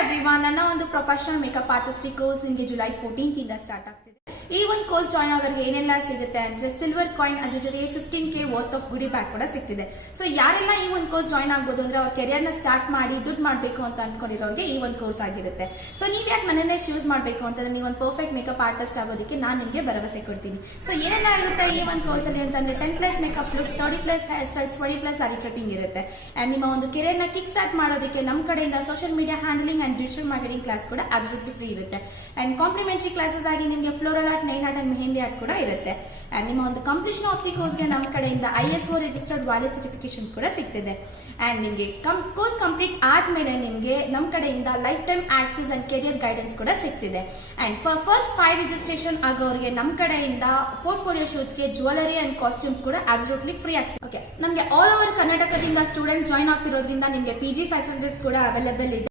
Everyone, ನನ್ನ ಒಂದು professional makeup artistic course ನಿಮಗೆ ಜುಲೈ 14th ಇಂದ ಸ್ಟಾರ್ಟ್ ಆಗ್ತಿದೆ. ಈ ಒಂದು ಕೋರ್ಸ್ ಜಾಯ್ನ್ ಆಗೋರಿಗೆ ಏನೆಲ್ಲ ಸಿಗುತ್ತೆ ಅಂದ್ರೆ ಸಿಲ್ವರ್ ಕಾಯಿನ್, ಅದ್ರ ಜೊತೆಗೆ 15K ವರ್ತ್ ಆಫ್ ಗುಡಿ ಬ್ಯಾಗ್ ಕೂಡ ಸಿಗ್ತಿದೆ. ಸೊ ಯಾರೆಲ್ಲ ಈ ಒಂದು ಕೋರ್ಸ್ ಜಾಯ್ನ್ ಆಗ್ಬೋದು ಅಂದ್ರೆ ಅವ್ರ ಕೆರಿಯರ್ನ ಸ್ಟಾರ್ಟ್ ಮಾಡಿ ದುಡ್ಡು ಮಾಡಬೇಕು ಅಂತ ಅನ್ಕೊಂಡಿರೋರಿಗೆ ಈ ಒಂದು ಕೋರ್ಸ್ ಆಗಿರುತ್ತೆ. ಸೊ ನೀವು ಯಾಕೆ ನನ್ನನ್ನೇ ಚೂಸ್ ಮಾಡಬೇಕು ಅಂತಂದ್ರೆ ನೀವು ಒಂದು ಪರ್ಫೆಕ್ಟ್ ಮೇಕಪ್ ಆರ್ಟಿಸ್ಟ್ ಆಗೋದಕ್ಕೆ ನಾನು ನಿಮಗೆ ಭರವಸೆ ಕೊಡ್ತೀನಿ. ಸೊ ಏನೆಲ್ಲ ಇರುತ್ತೆ ಈ ಒಂದು ಕೋರ್ಸಲ್ಲಿ ಅಂತಂದ್ರೆ 10+ ಮೇಕಪ್ ಲುಕ್ಸ್, 30+ ಹೇರ್ ಸ್ಟೈಲ್ಸ್, 20+ ಸಾರಿ ಟ್ರಿಪ್ಪಿಂಗ್ ಇರುತ್ತೆ. ಅಂಡ್ ನಿಮ್ಮ ಒಂದು ಕೆರಿಯರ್ನ ಕಿಕ್ ಸ್ಟಾರ್ಟ್ ಮಾಡೋದಕ್ಕೆ ನಮ್ಮ ಕಡೆಯಿಂದ social media handling and digital marketing class ಕೂಡ ಅಬ್ಸಲ್ಯೂಟ್ಲಿ ಫ್ರೀ ಇರುತ್ತೆ. ಅಂಡ್ ಕಾಂಪ್ಲಿಮೆಂಟರಿ ಕ್ಲಾಸಸ್ ಆಗಿ ನಿಮಗೆ floral art, Nile art and mehndi art ಕೂಡ ಇರುತ್ತೆ. ಅಂಡ್ ನಿಮ್ಮ ಒಂದು ಕಂಪ್ಲೀಷನ್ ಆಫ್ ದಿ ಕೋರ್ಸ್ಗೆ ನಮ್ಮ ಕಡೆಯಿಂದ ISO ರಿಜಿಸ್ಟರ್ಡ್ ವ್ಯಾಲಿಡ್ ಸರ್ಟಿಫಿಕೇಶನ್ಸ್ ಕೂಡ ಸಿಗ್ತಿದೆ. ಅಂಡ್ ನಿಮಗೆ ಕೋರ್ಸ್ ಕಂಪ್ಲೀಟ್ ಆದ್ಮೇಲೆ ನಿಮಗೆ ನಮ್ಮ ಕಡೆಯಿಂದ life time access and career guidance ಕೂಡ ಸಿಗ್ತಿದೆ. ಅಂಡ್ ಫಸ್ಟ್ 5 ರಿಜಿಸ್ಟ್ರೇಷನ್ ಆಗೋರಿಗೆ ನಮ್ಮ ಕಡೆಯಿಂದ ಪೋರ್ಟ್ಫೋಲಿಯೋ ಶೂಟ್ಸ್ಗೆ ಜ್ಯುವೆಲರಿ ಅಂಡ್ ಕಾಸ್ಟ್ಯೂಮ್ಸ್ ಕೂಡ ಅಬ್ಸಲ್ಯೂಟ್ಲಿ ಫ್ರೀ ಆಕ್ಸೆಸ್. ಓಕೆ, ನಮಗೆ ಆಲ್ ಓವರ್ ಕರ್ನಾಟಕದಿಂದ ಸ್ಟೂಡೆಂಟ್ಸ್ ಜಾಯ್ನ್ ಆಗ್ತಿರೋದ್ರಿಂದ ನಿಮಗೆ PG ಫೆಸಿಲಿಟೀಸ್ ಕೂಡ ಅವೈಲೇಬಲ್ ಇದೆ.